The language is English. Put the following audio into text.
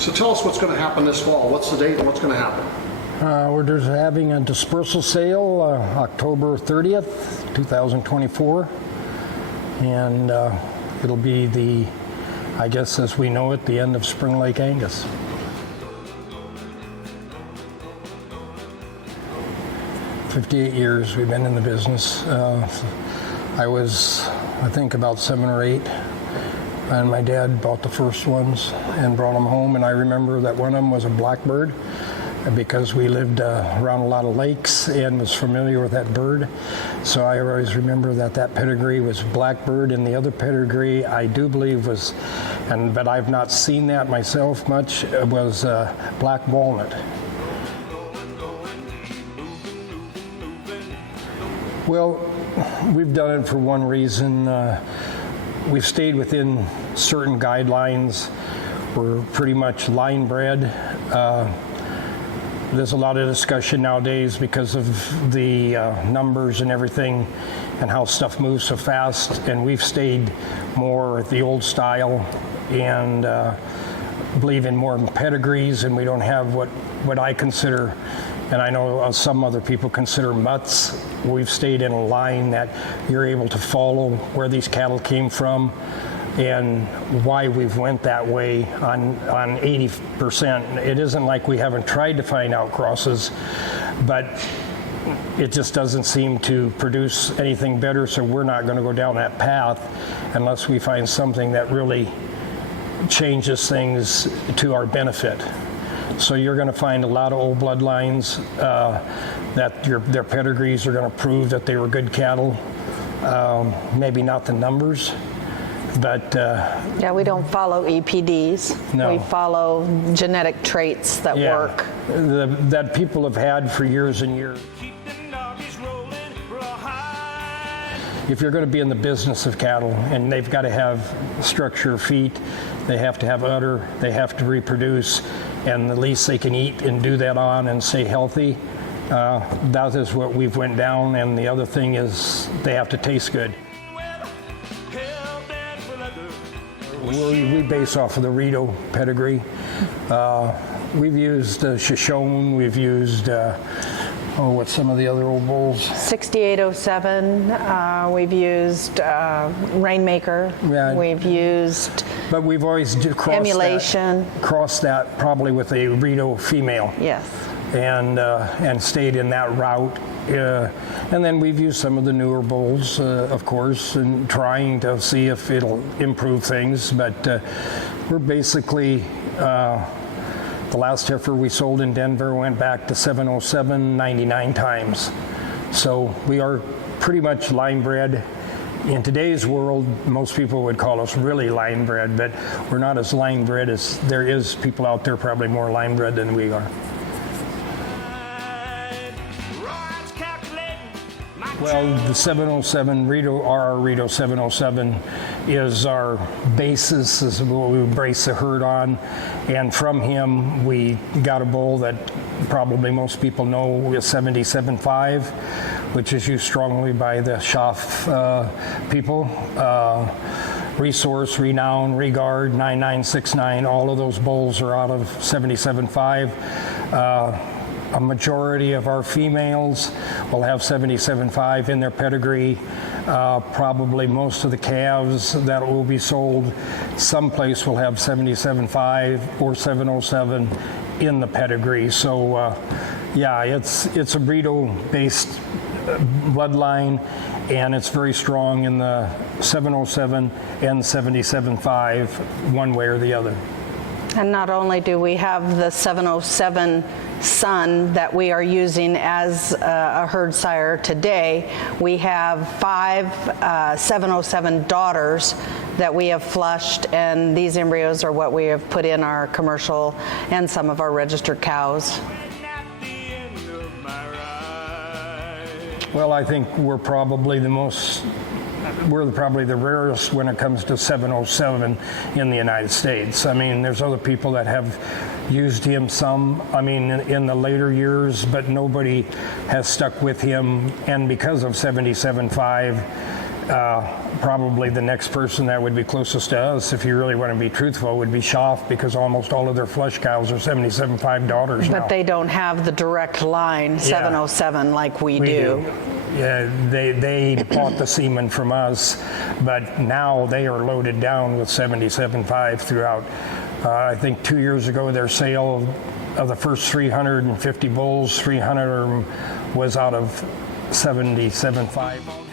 So tell us what's going to happen this fall. What's the date and what's going to happen? We're just having a dispersal sale October 30th, 2024. And it'll be I guess as we know it, the end of SpringLake Angus. "58 years we've been in the business. I was, I think, about 7 or 8, and my dad bought the first ones and brought them home. And I remember that one of them was a blackbird, because we lived around a lot of lakes and was familiar with that bird. So I always remember that pedigree was blackbird, and the other pedigree I do believe was, but I've not seen that myself much, was black walnut. Well, we've done it for one reason. We've stayed within certain guidelines. We're pretty much line bred. There's a lot of discussion nowadays because of the numbers and everything and how stuff moves so fast, and we've stayed more the old style and believe in more pedigrees, and we don't have what I consider, and I know some other people consider mutts. We've stayed in a line that you're able to follow where these cattle came from and why we've went that way on 80%. It isn't like we haven't tried to find out crosses, but it just doesn't seem to produce anything better, so we're not going to go down that path unless we find something that really changes things to our benefit. So you're going to find a lot of old bloodlines that their pedigrees are going to prove that they were good cattle. Maybe not the numbers, but yeah, we don't follow EPDs. No. We follow genetic traits that work. That people have had for years and years. If you're going to be in the business of cattle, and they've got to have structure of feet, they have to have udder, they have to reproduce, and the least they can eat and do that on and stay healthy, that is what we've went down. And the other thing is they have to taste good. We base off of the Rito pedigree. We've used Shoshone, we've used what's some of the other old bulls? 6807, we've used Rainmaker, we've used but we've always crossed that probably with a Rito female. Yes. And stayed in that route. And then we've used some of the newer bulls, of course, and trying to see if it'll improve things. But we're basically, the last heifer we sold in Denver went back to 707 99 times. So we are pretty much line bred. In today's world, most people would call us really line bred, but we're not as line bred as there is people out there probably more line bred than we are. Well, the 707 Rito, our Rito 707 is our basis, is what we base the herd on. And from him, we got a bull that probably most people know is 77.5, which is used strongly by the Schaff people. Resource, Renown, Regard, 9969, all of those bulls are out of 77.5. A majority of our females will have 77.5 in their pedigree. Probably most of the calves that will be sold someplace will have 77.5 or 707 in the pedigree. So yeah, it's a Rito-based bloodline, and it's very strong in the 707 and 77.5 one way or the other. And not only do we have the 707 son that we are using as a herd sire today, we have 5 707 daughters that we have flushed, and these embryos are what we have put in our commercial and some of our registered cows. Well, I think we're probably the rarest when it comes to 707 in the United States. I mean, there's other people that have used him some, I mean, in the later years, but nobody has stuck with him. And because of 77.5, probably the next person that would be closest to us, if you really want to be truthful, would be Schaff, because almost all of their flush cows are 77.5 daughters now. But they don't have the direct line 707 like we do. Yeah, they bought the semen from us, but now they are loaded down with 77.5 throughout. I think 2 years ago, their sale of the first 350 bulls, 300 of them was out of 77.5.